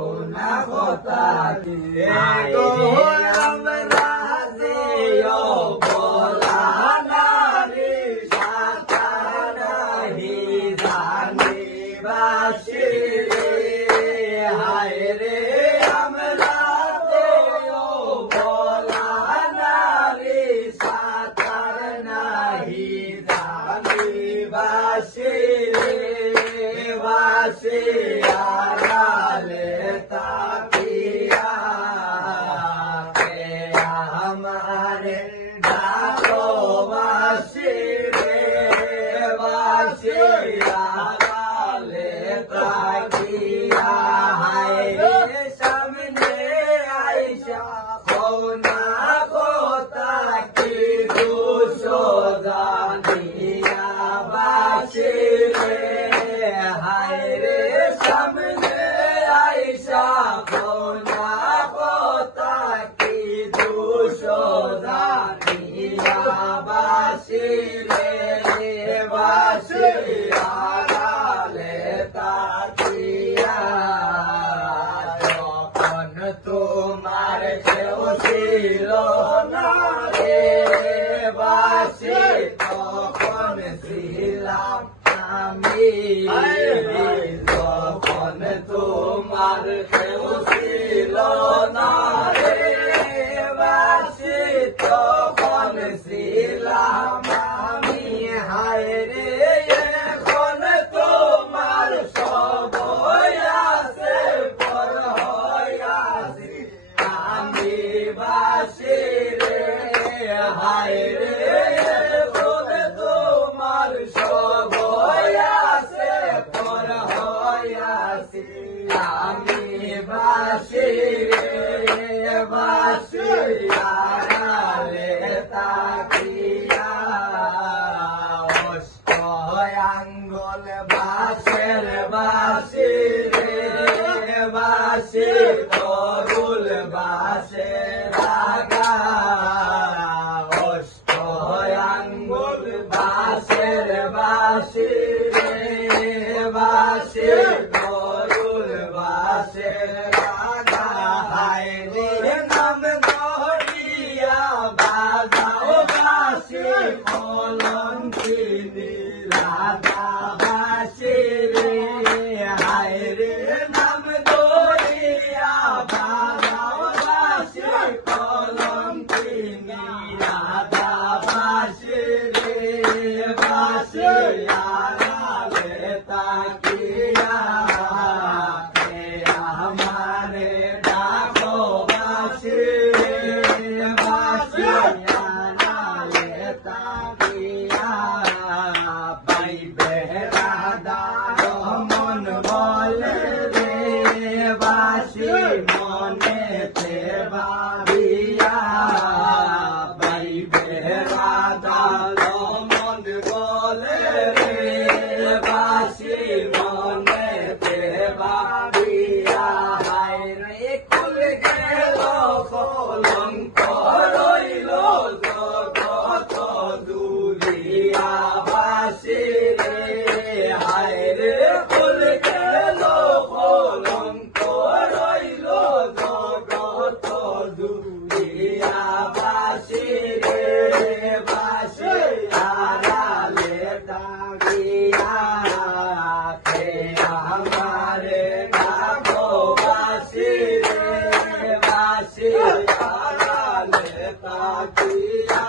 Una gota de yo bolanari satanahi dani bashiri haire amrate yo bolanari satanahi dani bashiri vasiyarale takiya ke hamare dalo vasire vasiyarale takiya haire samne aisha khona kota ki dushodaniya vasire haire samne aisha khona kota ki dushodaniya vasire vasiyarale takiya যখন তোমার কেউ ছিল না রে বাসি তখন ছিলাম আমি যখন তোমার কেউ ছিল না রে বাসি তখন ছিলাম আমি হায় রে এখন তোমার সব আছে পর হইয়াছি আমি বাসি রে হায় রে এখন তোমার সব আছে পর হইয়াছি আমি বাসি রে বাসিয়ারালে তাকিয়া অষ্টয়াঙ্গল বাসের বাসি রে বাসি তরুল বাসে রাগা অষ্টয়াঙ্গল বাসের বাসি রে বাসি তরুল বাসে রাগা হায় রে নাম ধরিয়া বাজাও বাসি কলঙ্কিনী রাধা বাসি রে হায় রে নাম ধরিয়া বাজাও বাসি কলঙ্কিনী রাধা বাসি রে বাসিয়ারালে তাকিয়া কে আমারে ডাকো বাসি রে বাসিয়ারালে তাকিয়া পাইবে রাধা মন বলে রে বাসি মনেতে ভাবিয়া পাইবে রাধা মন বলে রে বাসি মনেতে ভাবিয়া হায় রে খুল গেল কলঙ্ক রইল জগত দুলিয়া বাসি রে হায় রে খুল গেল কলঙ্ক রইল জগত দুলিয়া বাসি রে বাসিয়ারালে তাকিয়া কে আমারে ডাকো বাসি রে বাসিয়ারালে তাকিয়া